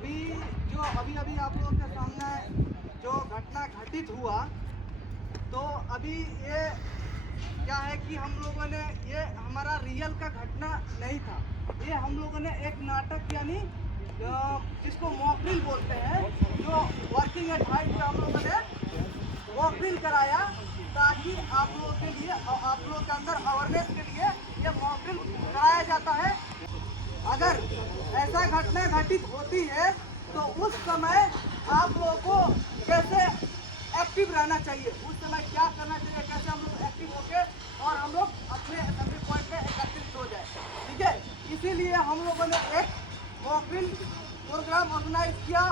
अभी अभी अभी आप लोगों के सामने जो घटना घटित हुआ, तो अभी ये क्या है कि हम लोगों ने, ये हमारा रियल का घटना नहीं था। ये हम लोगों ने एक नाटक यानी जिसको मॉकड्रिल बोलते हैं, जो वर्किंग एट हाइट पे हम लोगों ने मॉकड्रिल कराया, ताकि आप लोगों के लिए और आप लोगों के अंदर अवेयरनेस के लिए ये मॉकड्रिल कराया जाता है। अगर ऐसा घटना घटित होती है तो उस समय आप लोगों को कैसे एक्टिव रहना चाहिए, उस समय क्या करना चाहिए, कैसे हम लोग एक्टिव होके और हम लोग अपने असेंबली पॉइंट पे एकत्रित हो जाए। ठीक है, इसीलिए हम लोगों ने एक मॉकड्रिल प्रोग्राम ऑर्गेनाइज किया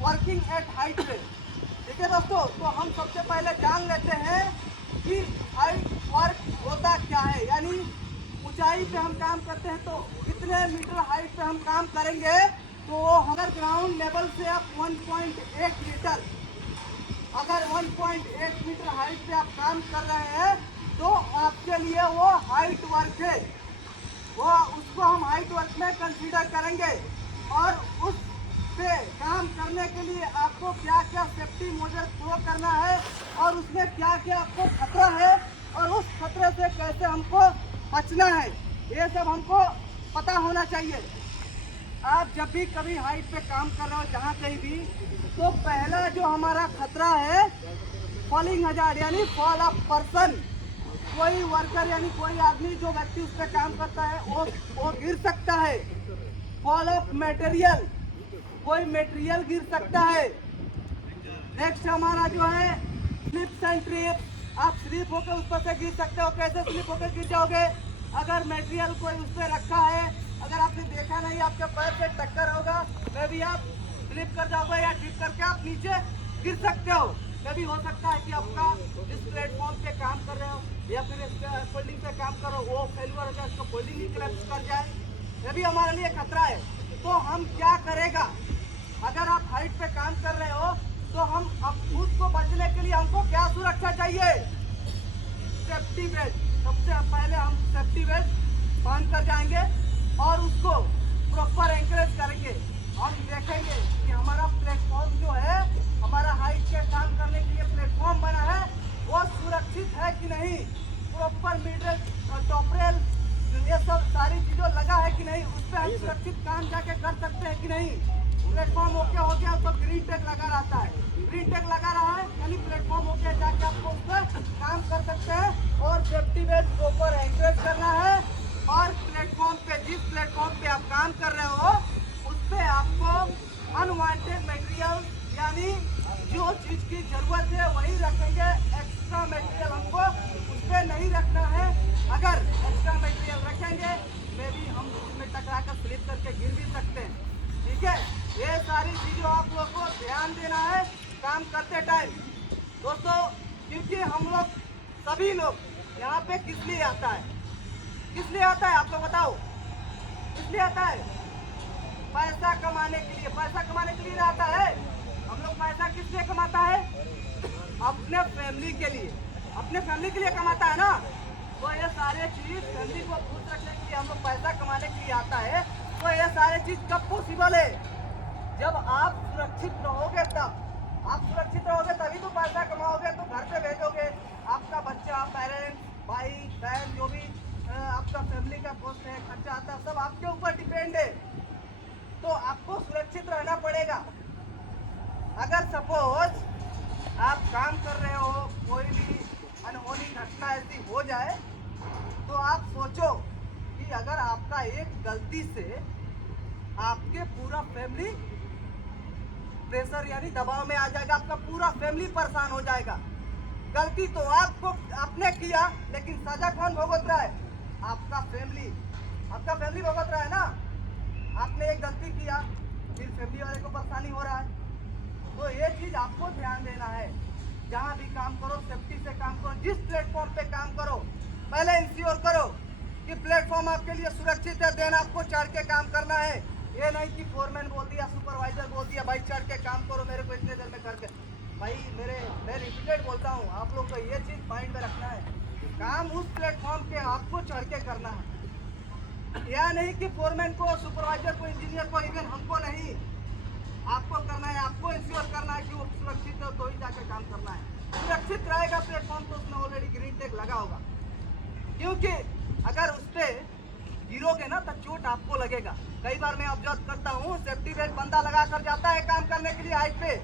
वर्किंग एट हाइट पे। ठीक है दोस्तों, तो हम सबसे पहले जान लेते हैं कि हाइट वर्क होता क्या है, यानी ऊंचाई पे हम काम करते हैं तो कितने मीटर हाइट पे हम काम करेंगे। तो अगर ग्राउंड लेवल से आप 1.8 मीटर, अगर 1.8 मीटर हाइट पे आप काम कर रहे हैं तो आपके लिए वो हाइट वर्क है, वो उसको हम हाइट वर्क में कंसीडर करेंगे। और उस पे काम करने के लिए आपको क्या क्या सेफ्टी मेजर फॉलो करना है और उसमें क्या क्या आपको खतरा है और उस खतरे से कैसे हमको बचना है, ये सब हमको पता होना चाहिए। आप जब भी कभी हाइट पे काम कर रहे हो जहाँ कहीं भी, तो पहला जो हमारा खतरा है फॉलिंग हजार्ड, यानी फॉल ऑफ पर्सन। कोई वर्कर यानी कोई आदमी, जो व्यक्ति उस पर काम करता है वो गिर सकता है। फॉल ऑफ मटेरियल, कोई मटेरियल गिर सकता है। नेक्स्ट हमारा जो है स्लिप एंड ट्रिप, आप स्लिप होकर उस पर से गिर सकते हो। कैसे स्लिप होकर गिर जाओगे, अगर मटेरियल कोई उस पर रखा है, अगर आपने देखा नहीं, आपके पैर से टक्कर होगा, मे भी आप स्लिप कर जाओगे या ट्रिप करके आप नीचे गिर सकते हो। मे भी हो सकता है कि आपका जिस प्लेटफॉर्म पे काम कर रहे हो या फिर फोल्डिंग पे काम करो वो फेल्यूर हो जाए, उसको फोल्डिंग ही क्लैप्स कर जाए, ये भी हमारे लिए खतरा है। तो हम क्या करेगा, अगर आप हाइट पे काम कर रहे हो तो हम अब खुद को बचने के लिए हमको क्या सुरक्षा चाहिए, सेफ्टी बेल्ट। सबसे पहले हम सेफ्टी बेल्ट बांध कर जाएंगे और उसको प्रॉपर एंकरेज करेंगे। हम देखेंगे कि हमारा प्लेटफॉर्म जो है, हमारा हाइट के काम करने के लिए प्लेटफॉर्म बना है, वो सुरक्षित है कि नहीं, प्रॉपर मिडल टॉपरेल ये सब सारी चीज़ों लगा है कि नहीं, उस पर हम सुरक्षित काम जाके कर सकते हैं कि नहीं। प्लेटफॉर्म ओके हो गया तो ग्रीन टैग लगा रहता है, ग्रीन टैग लगा रहा है यानी प्लेटफॉर्म ओके, जाके आपको उस पर काम कर सकते हैं। और सेफ्टी बेल्ट प्रॉपर एंकरेज करना है और प्लेटफॉर्म पे, जिस प्लेटफॉर्म पे आप काम कर रहे हो उस पर आपको अनवांटेड मटेरियल यानी जो चीज़ की जरूरत है वही रखेंगे, एक्स्ट्रा मटेरियल हमको उस पर नहीं रखना है। अगर एक्स्ट्रा मटेरियल रखेंगे मे भी हम उसमें टकरा कर स्लिप करके गिर भी सकते हैं। ठीक है, ये सारी चीज़ों आप लोग को ध्यान देना है काम करते टाइम दोस्तों, क्योंकि हम लोग सभी लोग यहाँ पे किस लिए आता है, किस लिए आता है आप लोग बताओ, किस लिए आता है, पैसा कमाने के लिए। पैसा कमाने के लिए आता है, हम लोग पैसा किस लिए कमाता है, अपने फैमिली के लिए, अपने फैमिली के लिए कमाता है ना। तो ये सारे चीज़ फैमिली को खुश रखने के लिए हम लोग पैसा कमाने के लिए आता है। तो ये सारे चीज़ कब पॉसिबल है, जब आप सुरक्षित रहोगे, तब आप सुरक्षित रहोगे तभी तो पैसा कमाओगे, तो घर पे भेजोगे, आपका बच्चा, पेरेंट्स, भाई बहन, जो भी आपका फैमिली का पोस्ट है, खर्चा आता है, सब आपके ऊपर डिपेंड है। तो आपको सुरक्षित रहना पड़ेगा। अगर सपोज आप काम कर रहे हो, कोई भी अनहोनी घटना ऐसी हो जाए, तो आप सोचो कि अगर आपका एक गलती से आपके पूरा फैमिली प्रेशर यानी दबाव में आ जाएगा, आपका पूरा फैमिली परेशान हो जाएगा। गलती तो आपको आपने किया, लेकिन सजा कौन भुगत रहा है, आपका फैमिली, आपका फैमिली भुगत रहा है ना। आपने एक गलती किया, फिर फैमिली वाले को परेशानी हो रहा है। तो ये चीज़ आपको ध्यान देना है, जहाँ भी काम करो सेफ्टी से काम करो। जिस प्लेटफॉर्म पे काम करो पहले इंश्योर करो कि प्लेटफॉर्म आपके लिए सुरक्षित है, देन आपको चढ़ के काम करना है। ये नहीं कि फोरमैन बोल दिया, सुपरवाइजर बोल दिया, भाई चढ़ के काम करो, मेरे को इतने देर में करके। भाई मैं रिपीटेड बोलता हूँ, आप लोग को ये चीज़ माइंड में रखना है, काम उस प्लेटफॉर्म पे आपको चढ़ के करना है। या नहीं कि फोरमैन को, सुपरवाइजर को, इंजीनियर को, इवन हमको नहीं, आपको करना है, आपको इंश्योर करना है कि वो सुरक्षित हो तो ही जाकर काम करना है। सुरक्षित रहेगा प्लेटफॉर्म तो उसमें ऑलरेडी ग्रीन टैग लगा होगा, क्योंकि अगर उस पर गिरोगे ना तो चोट आपको लगेगा। कई बार मैं ऑब्जर्व करता हूँ, सेफ्टी बेल्ट बंदा लगा कर जाता है काम करने के लिए हाइट पे,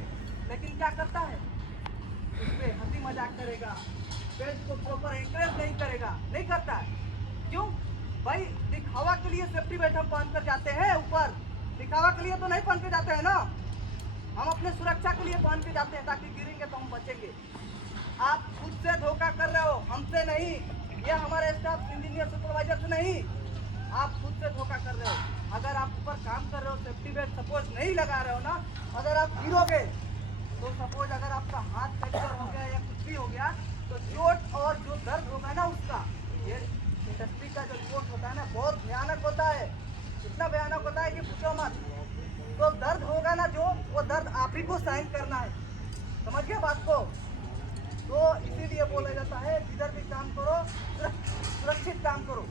लेकिन क्या करता है, उस पर हंसी मजाक करेगा, बेल्ट को प्रॉपर एंकरेज नहीं करेगा, नहीं करता है। क्यों भाई? दिखावा के लिए सेफ्टी बेल्ट हम पहन कर जाते हैं ऊपर, दिखावा के लिए तो नहीं पहन के जाते हैं ना, हम अपने सुरक्षा के लिए पहन के जाते हैं ताकि गिरेंगे तो हम बचेंगे। आप खुद से धोखा कर रहे हो, हमसे नहीं, ये हमारे स्टाफ इंजीनियर सुपरवाइजर से नहीं, आप खुद से धोखा कर रहे हो। अगर आप ऊपर काम कर रहे हो, सेफ्टी बेल्ट सपोज नहीं लगा रहे हो ना, अगर आप गिरोगे तो सपोज अगर आपका हाथ फ्रैक्चर हो गया या कुछ भी हो गया तो चोट और जो दर्द होगा ना उसका, ये इंडस्ट्री का जो चोट होता है ना बहुत भयानक होता है, इतना भयानक होता है कि पूछो मत। तो दर्द होगा ना जो, वो दर्द आप ही को सहन करना है, समझ गए बात को? तो इसीलिए बोला जाता है जिधर भी काम करो सुरक्षित काम करो,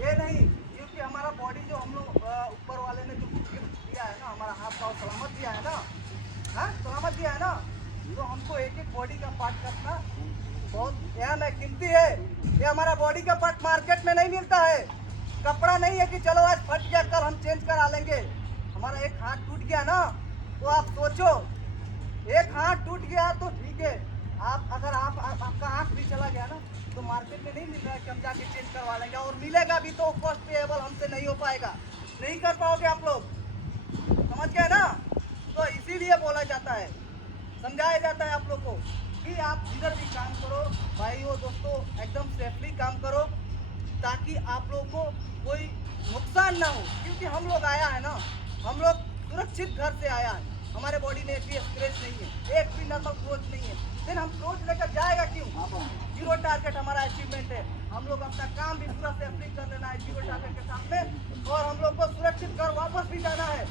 ये नहीं क्योंकि हमारा बॉडी जो हम लोग ऊपर वाले ने जो गिफ्ट दिया है ना, हमारा हाथ पाँव सलामत दिया है ना, हाँ सलामत दिया है ना, तो हमको एक एक बॉडी का पार्ट रखना बहुत अहम है, कीमती है। ये हमारा बॉडी का पार्ट मार्केट में नहीं मिलता है, कपड़ा नहीं है कि चलो आज फट गया कल हम चेंज करा लेंगे। हमारा एक हाथ टूट गया ना, तो आप सोचो एक हाथ टूट गया तो ठीक है, आप अगर आपका आँख भी चला गया ना तो मार्केट में नहीं मिल रहा है कि हम जाके चेंज करवा लेंगे, और मिलेगा भी तो कॉस्ट पेएबल हमसे नहीं हो पाएगा, नहीं कर पाओगे आप लोग, समझ गए ना? तो इसीलिए बोला जाता है, समझाया जाता है आप लोग को कि आप जिधर भी काम करो भाइयों दोस्तों एकदम सेफली काम करो ताकि आप लोग को कोई नुकसान ना हो। क्योंकि हम लोग आया है ना, हम लोग सुरक्षित घर से आया है, हमारे बॉडी में एक भी स्क्रैच नहीं है, एक भी नर्मल क्रोच नहीं है, फिर हम क्रोच लेकर जाएगा क्यों? जीरो टारगेट हमारा अचीवमेंट है, हम लोग अपना काम भी पूरा सेफली कर लेना है जीरो टारगेट के सामने, और हम लोग को सुरक्षित घर वापस भी जाना है।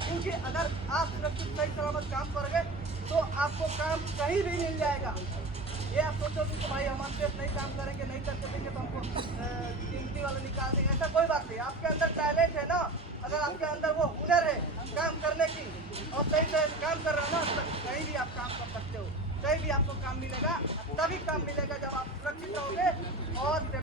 क्योंकि अगर आप सुरक्षित सही सलामत काम करोगे तो आपको काम कहीं भी मिल जाएगा। ये आप सोचोगे कि भाई हम सेफ नहीं काम करेंगे, नहीं कर सकेंगे तो हमको कीमती वाला निकाल देंगे, ऐसा कोई बात नहीं। आपके अंदर टैलेंट है ना, अगर आपके अंदर वो हुनर है काम करने की और सही से काम कर रहे हो ना, तो कहीं भी आप काम कर सकते हो, कहीं भी आपको काम मिलेगा, तभी काम मिलेगा जब आप सुरक्षित रहोगे और